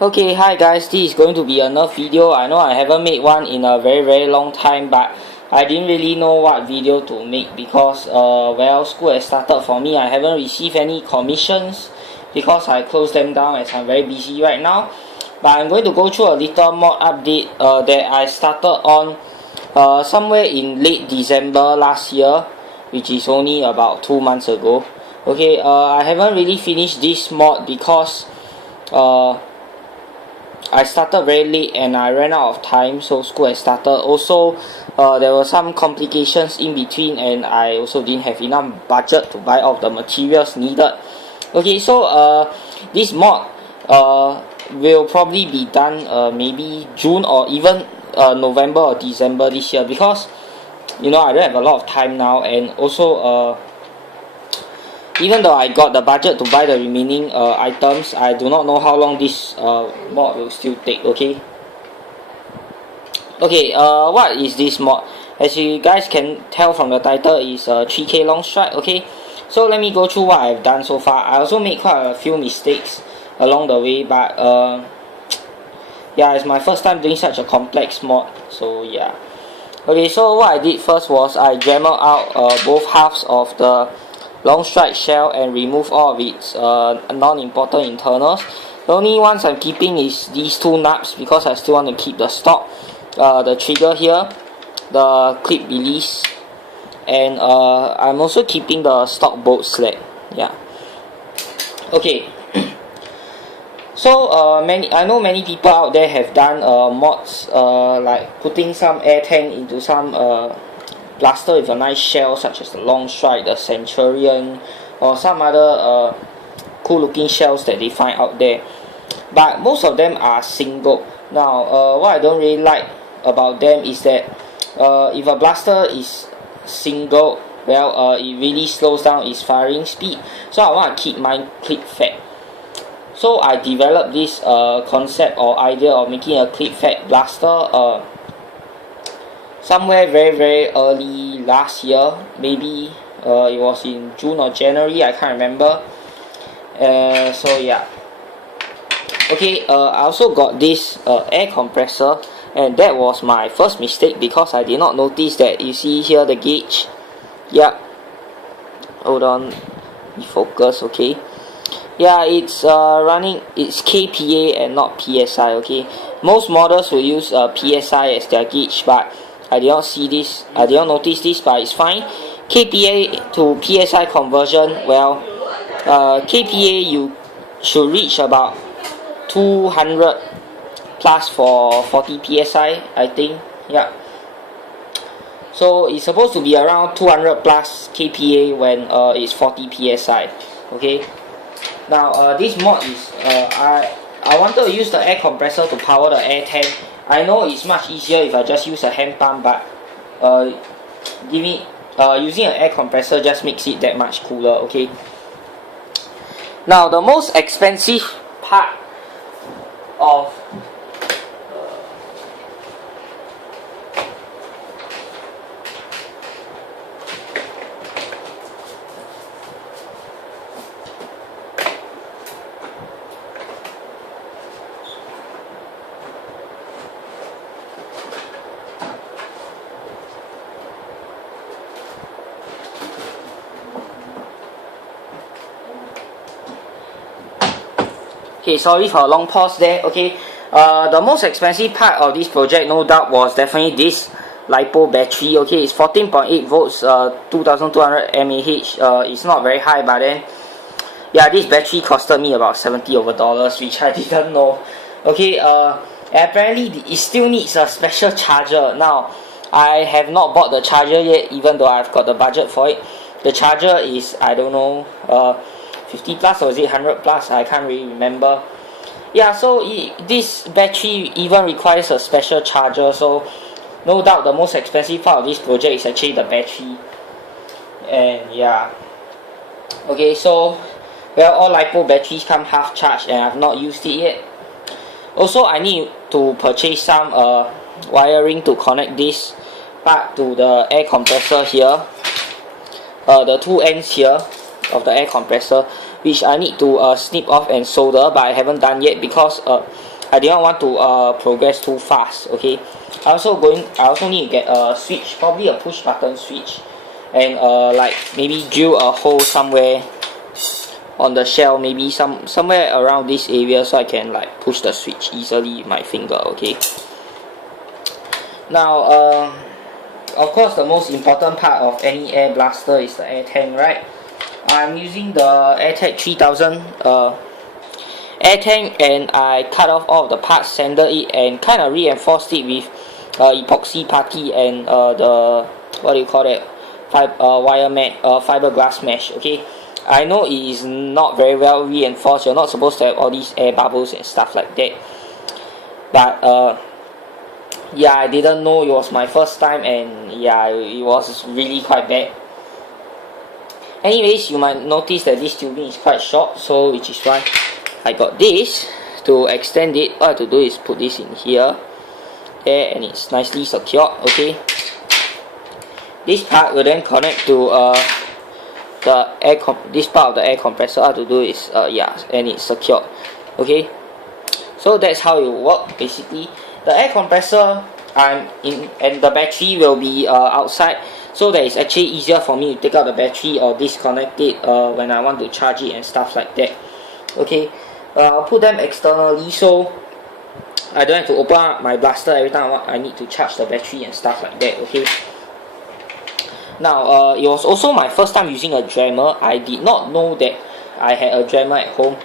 Okay, hi guys, this is going to be a Nerf video. I know I haven't made one in a very long time, but I didn't really know what video to make because well, school has started for me. I haven't received any commissions because I closed them down as I'm very busy right now. But I'm going to go through a little mod update that I started on somewhere in late December last year, which is only about 2 months ago. Okay, I haven't really finished this mod because I started very late and I ran out of time, so school has started. Also, there were some complications in between and I also didn't have enough budget to buy all the materials needed. Okay, so this mod will probably be done maybe June or even November or December this year, because you know I don't have a lot of time now, and also even though I got the budget to buy the remaining items, I do not know how long this mod will still take. Okay, what is this mod? As you guys can tell from the title, is 3K Longstrike. Okay, so let me go through what I've done so far. I also made quite a few mistakes along the way, but yeah, it's my first time doing such a complex mod, so yeah. Okay, so what I did first was I dremelled out both halves of the Longstrike shell and remove all of its non-important internals. The only ones I'm keeping is these two nubs because I still want to keep the stock, the trigger here, the clip release, and I'm also keeping the stock bolt sled. Yeah. Okay. So I know many people out there have done mods like putting some air tank into some blaster with a nice shell, such as the Longstrike, the Centurion, or some other cool looking shells that they find out there. But most of them are single. Now what I don't really like about them is that if a blaster is single, well, it really slows down its firing speed, so I want to keep mine clip fed. So I developed this concept or idea of making a clip fed blaster somewhere very early last year. Maybe it was in June or January, I can't remember. So yeah. Okay, I also got this air compressor, and that was my first mistake because I did not notice that. You see here the gauge. Yeah, hold on, focus. Okay, yeah, it's running, it's kPa and not PSI. Okay, most models will use PSI as their gauge, but I did not see this, I did not notice this, but it's fine. kPa to PSI conversion, well, kPa you should reach about 200 plus for 40 PSI, I think. Yeah. So it's supposed to be around 200 plus kPa when it's 40 PSI. Okay. Now this mod is I wanted to use the air compressor to power the air tank. I know it's much easier if I just use a hand pump, but using an air compressor just makes it that much cooler. Okay. Now the most expensive part of okay, sorry for a long pause there. Okay, the most expensive part of this project, no doubt, was definitely this LiPo battery. Okay, it's 14.8 volts, 2200 mAh. It's not very high, but then, yeah, this battery costed me about $70 over, which I didn't know. Okay, apparently it still needs a special charger. Now, I have not bought the charger yet, even though I've got the budget for it. The charger is, I don't know, 50 plus or is it 100 plus, I can't really remember. Yeah, so this battery even requires a special charger, so no doubt the most expensive part of this project is actually the battery. And yeah, okay, so well, all LiPo batteries come half charged and I've not used it yet. Also, I need to purchase some wiring to connect this part to the air compressor here, the two ends here of the air compressor. which I need to snip off and solder, but I haven't done yet because I didn't want to progress too fast. Okay, I also need to get a switch, probably a push button switch, and like maybe drill a hole somewhere on the shell, maybe somewhere around this area, so I can like push the switch easily with my finger. Okay, now of course the most important part of any air blaster is the air tank, right? I'm using the AirTech 3000 air tank, and I cut off all of the parts, sanded it, and kind of reinforced it with epoxy putty and the, what do you call it, fiberglass mesh. Okay, I know it is not very well reinforced. You're not supposed to have all these air bubbles and stuff like that, but yeah, I didn't know. It was my first time, and yeah, it was really quite bad. Anyways, you might notice that this tubing is quite short, so which is why I got this to extend it. All I have to do is put this in here, there, and it's nicely secured. Okay, this part will then connect to this part of the air compressor. All I have to do is yeah, and it's secured. Okay, so that's how it will work basically. The air compressor and the battery will be outside, so that it's actually easier for me to take out the battery or disconnect it when I want to charge it and stuff like that. Okay, I'll put them externally so I don't have to open up my blaster every time I need to charge the battery and stuff like that. Okay, now it was also my first time using a jammer. I did not know that I had a jammer at home,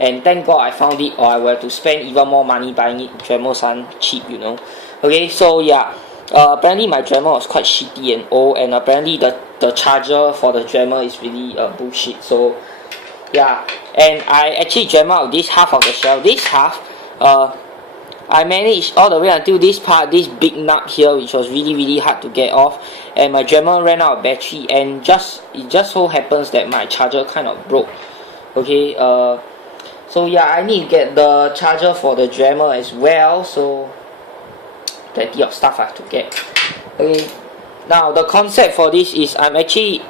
and thank God I found it, or I were to spend even more money buying it. Jammers aren't cheap, you know. Okay, so yeah, apparently my jammer was quite shitty and old, and apparently the charger for the jammer is really bullshit. So yeah, and I actually jammed out this half of the shell. This half, I managed all the way until this part, this big nut here, which was really hard to get off, and my jammer ran out of battery, and it just so happens that my charger kind of broke. Okay, so yeah, I need to get the charger for the jammer as well, so plenty of stuff I have to get. Okay, now the concept for this is I'm actually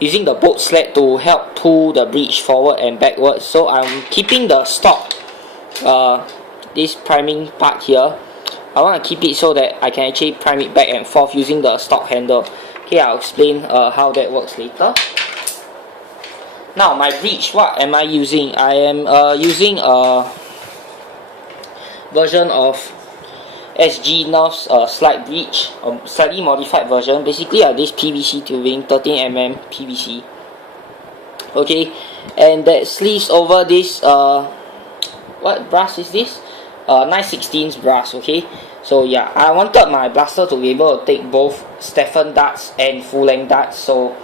using the bolt sled to help pull the bridge forward and backwards. So I'm keeping the stock this priming part here. I want to keep it so that I can actually prime it back and forth using the stock handle. Okay, I'll explain how that works later. Now my bridge, what am I using? I am using a version of SG Nerf's slide bridge, a slightly modified version. Basically this PVC tubing, 13mm PVC. Okay, and that sleeves over this what brass is this? 9/16 brass. Okay, so yeah, I wanted my blaster to be able to take both Stephan darts and full length darts. So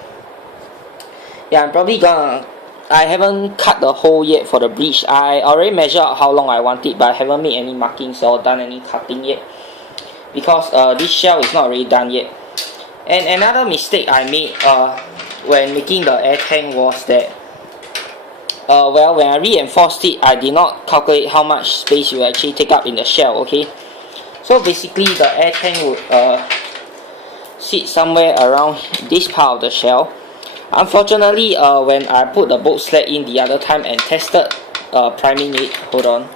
yeah, I'm probably gonna, I haven't cut the hole yet for the bridge. I already measured out how long I want it, but I haven't made any markings or done any cutting yet, because this shell is not really done yet. And another mistake I made when making the air tank was that well, when I reinforced it, I did not calculate how much space you actually take up in the shell. Okay, so basically the air tank would sit somewhere around this part of the shell. Unfortunately, when I put the bolt sled in the other time and tested priming it, hold on.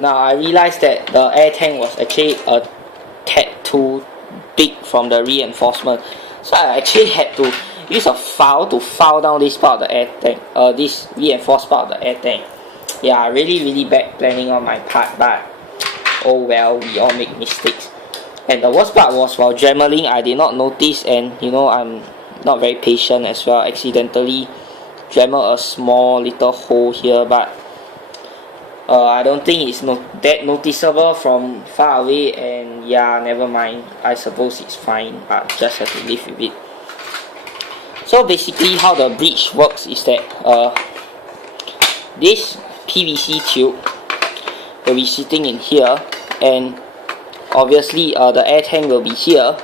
Now I realized that the air tank was actually a tad too big from the reinforcement, so I actually had to use a file to file down this part of the air tank, this reinforced part of the air tank. Yeah, really bad planning on my part, but oh well, we all make mistakes. And the worst part was while jammeling, I did not notice, and you know, I'm not very patient as well, accidentally jammer a small little hole here, but I don't think it's that noticeable from far away, and yeah, never mind, I suppose it's fine, but just have to live with it. So basically how the bridge works is that this PVC tube will be sitting in here, and obviously the air tank will be here,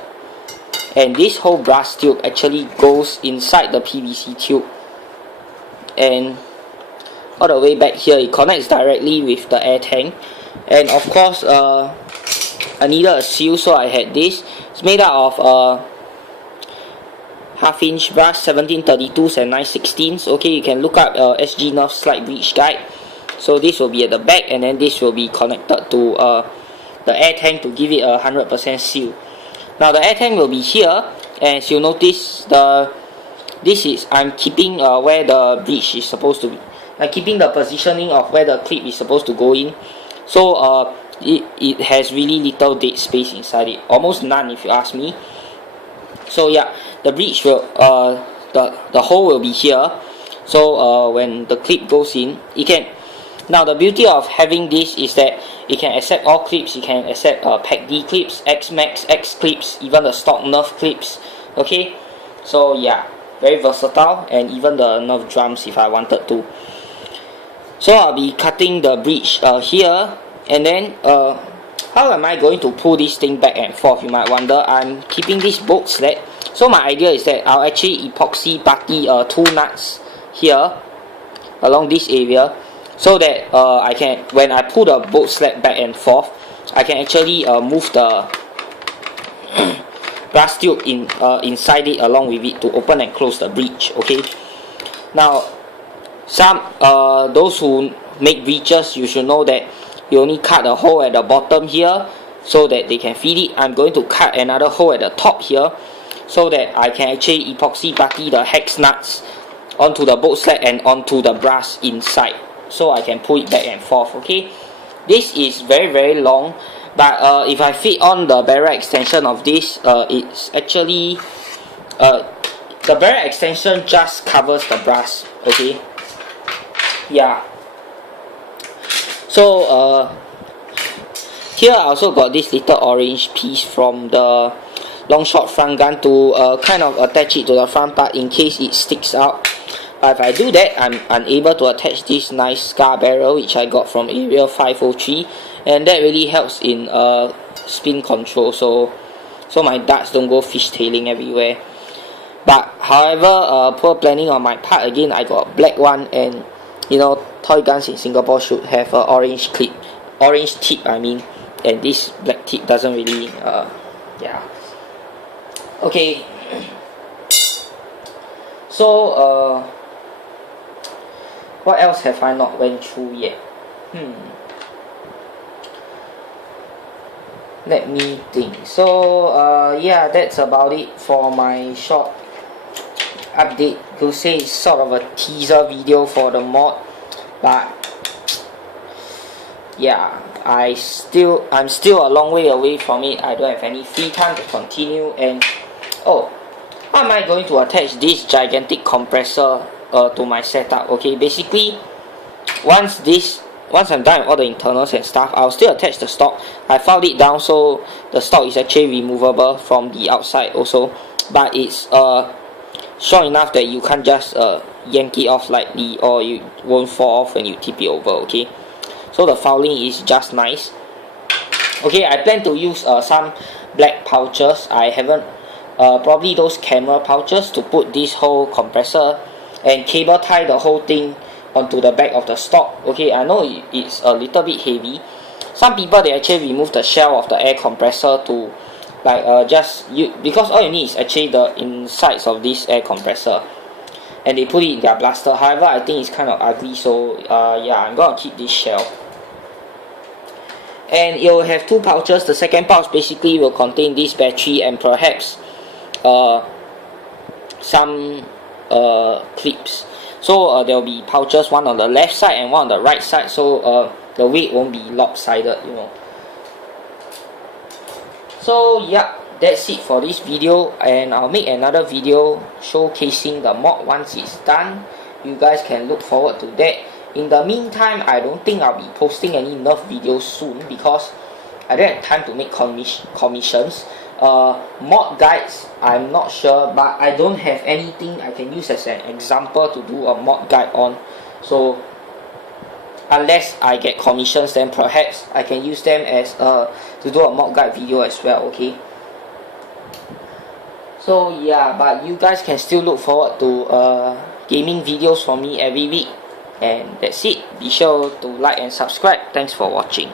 and this whole brass tube actually goes inside the PVC tube, and all the way back here it connects directly with the air tank. And of course I needed a seal, so I had this. It's made out of half-inch brass, 1732s and 916s. Okay, you can look up SG Nerf slide breach guide. So this will be at the back, and then this will be connected to the air tank to give it a 100% seal. Now the air tank will be here, and as you notice, I'm keeping where the breech is supposed to be. I'm keeping the positioning of where the clip is supposed to go in. So it has really little dead space inside it, almost none if you ask me. So yeah, the breech will the hole will be here. So when the clip goes in, it can. Now the beauty of having this is that it can accept all clips. It can accept Pack D clips, X Max, X clips, even the stock Nerf clips. Okay, so yeah, very versatile, and even the Nerf drums if I wanted to. So I'll be cutting the breech here, and then how am I going to pull this thing back and forth, you might wonder. I'm keeping this bolt sled. So my idea is that I'll actually epoxy putty 2 nuts here along this area, so that I can, when I pull the bolt sled back and forth, I can actually move the brass tube inside it along with it to open and close the breech. Okay, now those who make breeches, you should know that you only cut a hole at the bottom here so that they can feed it. I'm going to cut another hole at the top here so that I can actually epoxy putty the hex nuts onto the bolt sled and onto the brass inside, so I can pull it back and forth. Okay, this is very long, but if I fit on the barrel extension of this, it's actually the barrel extension just covers the brass. Okay, yeah. So here I also got this little orange piece from the Longstrike front gun to kind of attach it to the front part in case it sticks out. But if I do that, I'm unable to attach this nice scar barrel which I got from Area 503, and that really helps in spin control, so my darts don't go fishtailing everywhere. But however, poor planning on my part again, I got a black one, and you know, toy guns in Singapore should have an orange tip I mean, and this black tip doesn't really yeah. Okay, so what else have I not went through yet? Let me think. So yeah, that's about it for my short update. You'll say it's sort of a teaser video for the mod, but yeah, I'm still a long way away from it. I don't have any free time to continue. And oh, how am I going to attach this gigantic compressor to my setup? Okay, basically once I'm done with all the internals and stuff, I'll still attach the stock. I filed it down so the stock is actually removable from the outside also, but it's strong enough that you can't just yank it off lightly, or you won't fall off when you tip it over. Okay, so the fouling is just nice. Okay, I plan to use some black pouches. I haven't probably those camera pouches to put this whole compressor, and cable tie the whole thing onto the back of the stock. Okay, I know it's a little bit heavy. Some people, they actually remove the shell of the air compressor to like because all you need is actually the insides of this air compressor, and they put it in their blaster. However, I think it's kind of ugly, so yeah, I'm gonna keep this shell. And it will have 2 pouches. The second pouch basically will contain this battery and perhaps some clips. So there will be pouches, one on the left side and one on the right side, so the weight won't be lopsided, you know. So yeah, that's it for this video, and I'll make another video showcasing the mod once it's done. You guys can look forward to that. In the meantime, I don't think I'll be posting any Nerf videos soon because I don't have time to make commissions. Mod guides, I'm not sure, but I don't have anything I can use as an example to do a mod guide on. So unless I get commissions, then perhaps I can use them as to do a mod guide video as well. Okay, so yeah, but you guys can still look forward to gaming videos from me every week. And that's it. Be sure to like and subscribe. Thanks for watching.